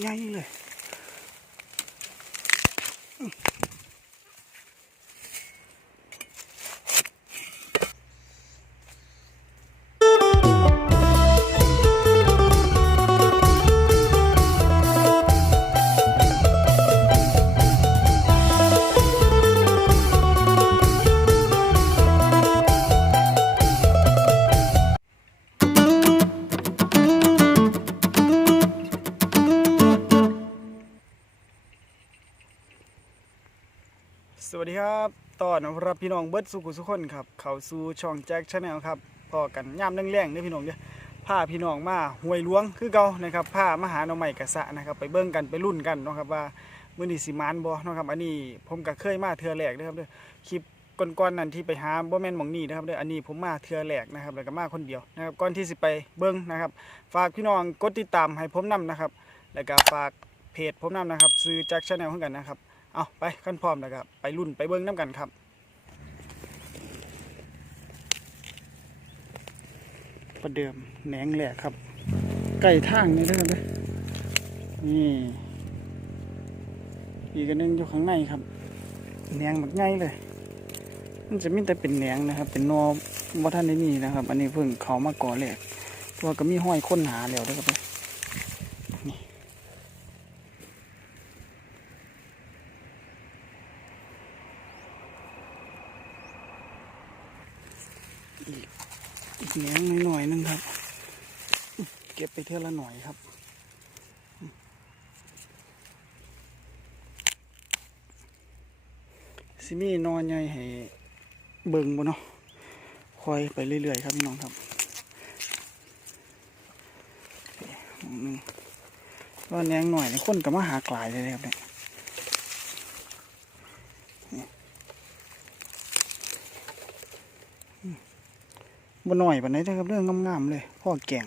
ให อนรับพี่น้องเบิร์ดสุขุสุขคนครับเข้าสู่ช่องแจ็คชาแนลครับพอกันย่ามแรงๆเด้อพี่น้องเด้อพาพี่น้องมาห้วยหลวงคือเก่านะครับพามหาหน่อไม้กระสะนะครับ ไปเบิ่งกันไปรุ่นกันนะครับว่ามือนีสิมานบ่นะครับ อันนี้ผมก็เคยมาเทื่อแรกเด้อครับเด้อคลิปก่อนๆนั้นที่ไปหาบ่แมนหม่องนี้นะครับเด้ออันนี้ผมมาเทื่อแรกนะครับแล้วก็มาคนเดียวนะครับก่อนที่สิไปเบิ่งนะครับ ฝากพี่น้องกดติดตามให้ผมนํนะครับ แล้วก็ฝากเพจผมนํนะครับซื้อแจ็คชาแนลเหมือนกันนะครับเอาไปขั้นพร้อมแล้วครับไปรุ่นไปเบิ้งน้ำกันครับ ประเดิมแหนงแหลกครับไก่ทางนี่ด้วยกันเด้อนี่อีกอันนึงอยู่ข้างในครับแหนงแบบง่ายเลย มันจะมีแต่เป็นแหนงนะครับ เป็นนอวัฒนนี่นะครับ อันนี้เพิ่งเขามาก่อแหลกตัวก็มีห้อยค้นหาแล้วนะครับเด้อนี่ อีกแหนงหน่ อยนึงครับ เก็บไปเท่าละหน่อยครับสิมี่นอนใหญ่ให้เบิ่งบ่เนาะคอยไปเรื่อยๆครับพี่น้องครับหนึ่งก็แนงหน่อยนี่คนก็มาหากลายเลยครับเนี่ยนี่อืม บ่หน่อยปานไหนเด้อครับเรื่องงามๆเลย พ่อแกง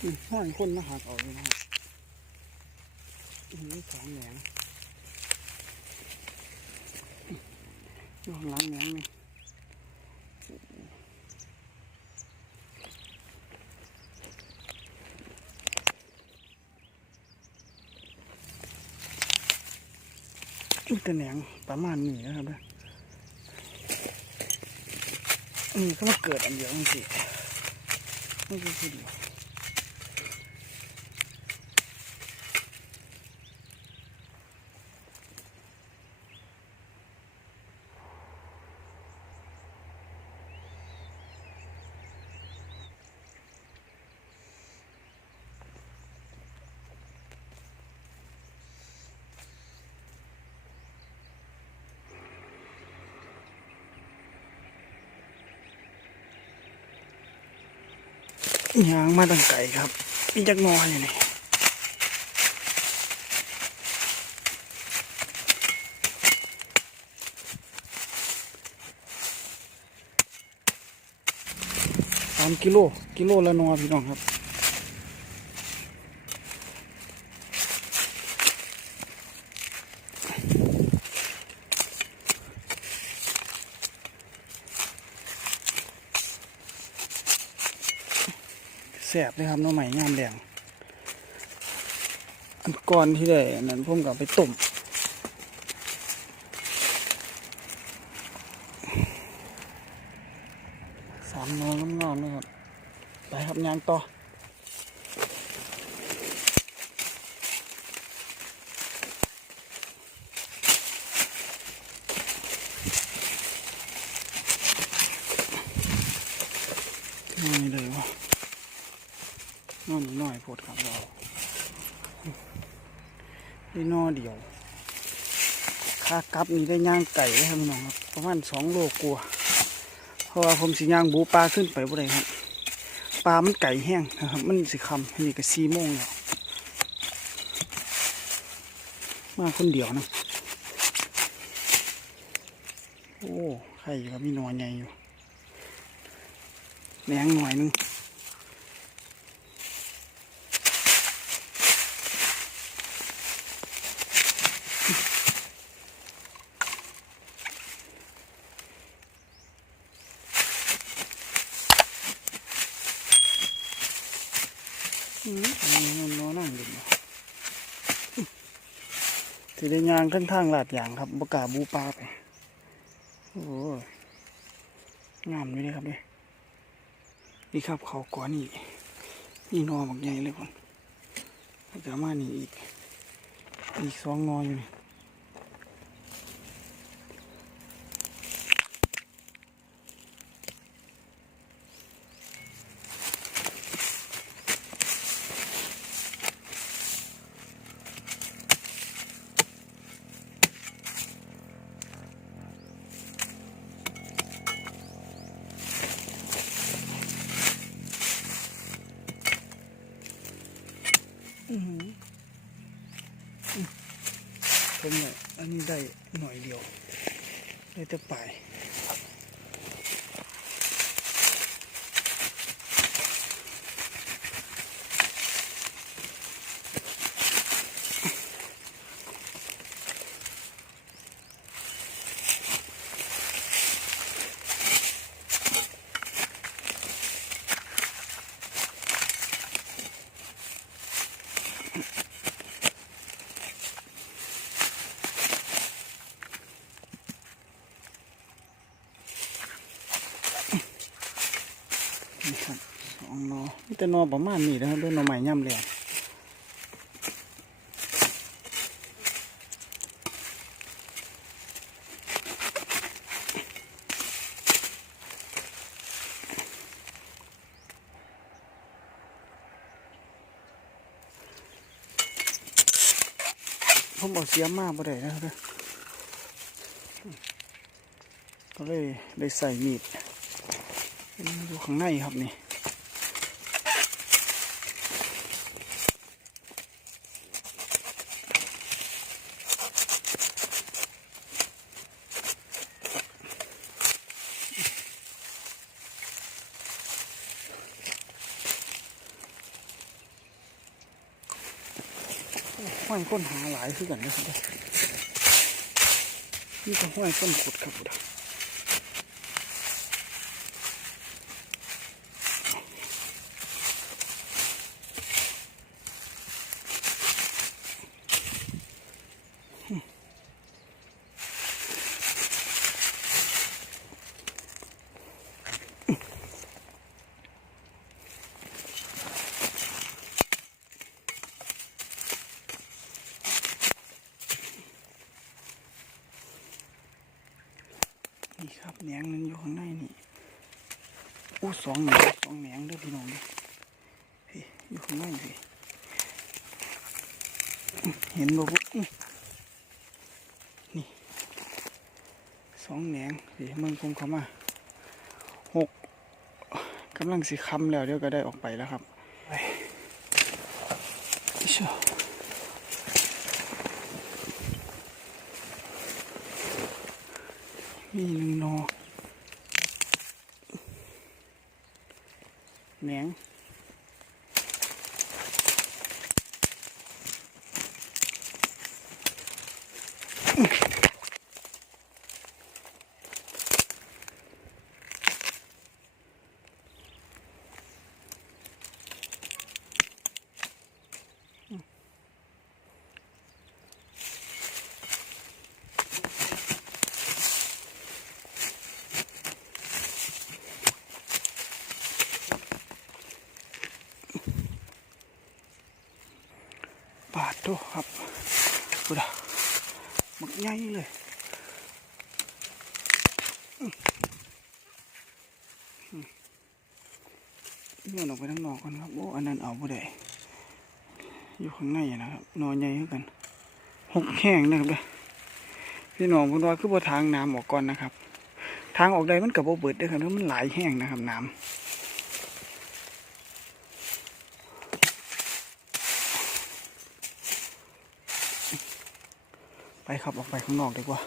อืมห้อยคนมาหากเอาเลยนะครับอันนี้สองแหนงอยู่ข้างหลังแหนงนี่มีแต่แหนงประมาณนี้นะครับเด้อ นี่ก็มาเกิดอันเดียวกันสิไม่ใช่ทีเดี ยางมาตั้งไก่ครับมีจักงออยู่นี่สามกิโลกิโลละนอพี่น้องครับ สบเลยครับน้องใหม่งามแดงอันก่อนที่ได้อันนั้นผมก็เอาไปต้มสามนอนงามๆเลยครับไปครับยางต่อนี่เลยวะ นอนหน่อยโพดครับเราได้นอเดียวค่ากลับนี่ได้ย่างไก่เลยครับน้องครับประมาณสองโลกลัวเพราะว่าผมสิย่างบูปลาขึ้นไปบ่ได้ครับปลามันไก่แห้งนะครับ มันสิคำนี่ก็สี่โมงแล้วมาคนเดียวนะโอ้ไข่ครับมีหนอใหญ่อยู่แหนงหน่อยนึง มันนอนน่งดินถือได้ยางข้างทางหลาดอย่างครับประกาศบูปลาไป โอ้งามด้วยนะครับเนี่ยนี่ครับเขาก่อนนี่นี่นอนบักใหญ่เลยคนแล้มานี่อีก อีกสองงออยู่นี่ ผมเนี่ยอันนี้ได้หน่อยเดียวได้แต่ปลาย นี่ครับสองนอมีแต่นอประมาณนี้นะครับด้วยนอใหม่ย่ำเลยผมเอาเสียมากบ่ได้นะครับก็เลยได้ใส่มีด อยู่ข้างในครับนี่ห้อยค้นหาหลายคือกันนะครับเด้อนี่ก็ห้อยค้นขุดครับพุทธ นี่ครับแหนงหนึงอยู่ข้างในนี่อู้ สองแหนงสองแหนงเด้อพี่น้องเด้อพี่อยู่ข้างในพี่เห็นบ่บุอื้อนี่สองแหนงพี่มึงคงเข้ามาหกกำลังสิคำแล้วเดี๋ยวก็ได้ออกไปแล้วครับไปเชื่อมีหนึ่งนอ แหนงบาทโตครับดูดะหมักใหญ่ เลยอื้ออื้อโยนออกไปทั้งนอกก่อนครับ โอ้ อันนั้นเอาบ่ได้อยู่ข้างในนะครับ นอนใหญ่เท่ากัน หกแห้งนะครับเด้อพี่น้องพูดว่าคือบ่ทางน้ำออกก่อนนะครับ ทางออกได้มันกับบ่เบิดด้อครับเพราะมันหลายแห้งนะครับน้ำ ไปขับออกไปข้างนอกดีกว่า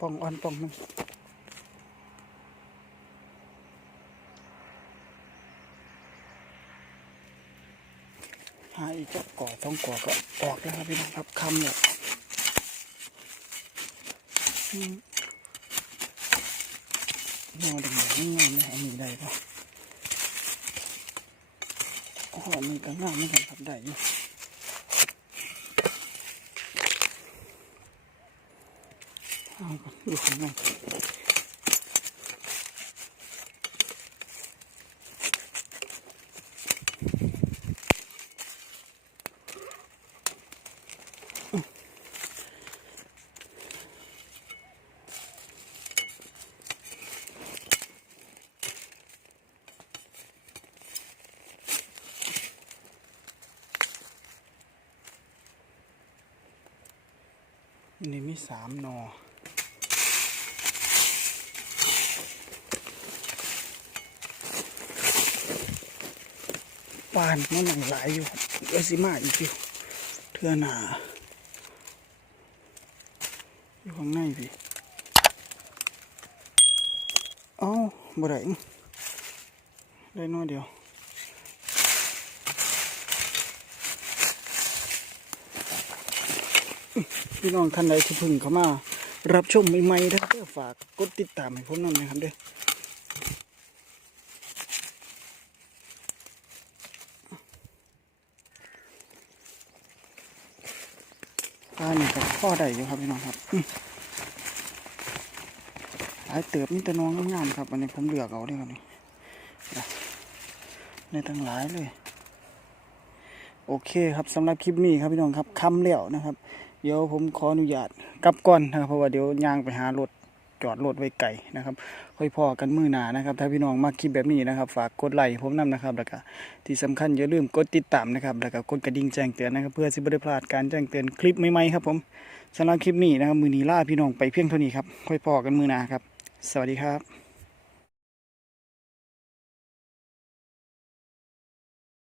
ปองอ่อนปองมันหาอีกจักก่อต้องก่อก็ออกแล้วครับพี่น้องครับคำเนี่ย นอแดงๆงามเลยอันนี้ได้ปะอ๋ออันก็งามเหมือนกันครับได้อยู่เอาก่อนดูข้างใน นนี้มีสามนอปานมันหลังหลายอยู่ครับเดี๋ยวสิมาอีกอยู่เทื่อหนาอยู่ข้างในพี่เอ้าบ่ได้ได้น้อยเดียว พี่น้องท่านใดที่เพึ่งเข้ามา รับชมใหม่ๆนะครับเด้อฝากกดติดตามให้ผมนั่นนะครับเด้อปลานี่ยก็พ่อได้อยู่ครับพี่น้องครับหลายเติบนี่แต่น้องงามๆครับอันนี้ผมเหลือกเอาเด้ครับนี่ในตั้งหลายเลย โอเคครับสำหรับคลิปนี้ครับพี่น้องครับคำเลี้ยวนะครับ ดี๋ยวผมขออนุญาตกลับก่อนนะครับเพราะว่าเดี๋ยวย่างไปหารถจอดรถไว้ไกลนะครับค่อยพอกันมือหนานะครับ ถ้าพี่น้องมาคลิปแบบนี้นะครับ ฝากกดไลค์ผมนำนะครับแล้วก็ที่สำคัญอย่าลืมกดติดตามนะครับแล้วก็กดกระดิ่งแจ้งเตือนนะครับ เพื่อสิบได้พลาดการแจ้งเตือนคลิปใหม่ๆครับผมสำหรับคลิปนี้นะครับมือนีล่าพี่น้องไปเพียงเท่านี้ครับค่อยพอกันมือหนาครับ สวัสดีครับ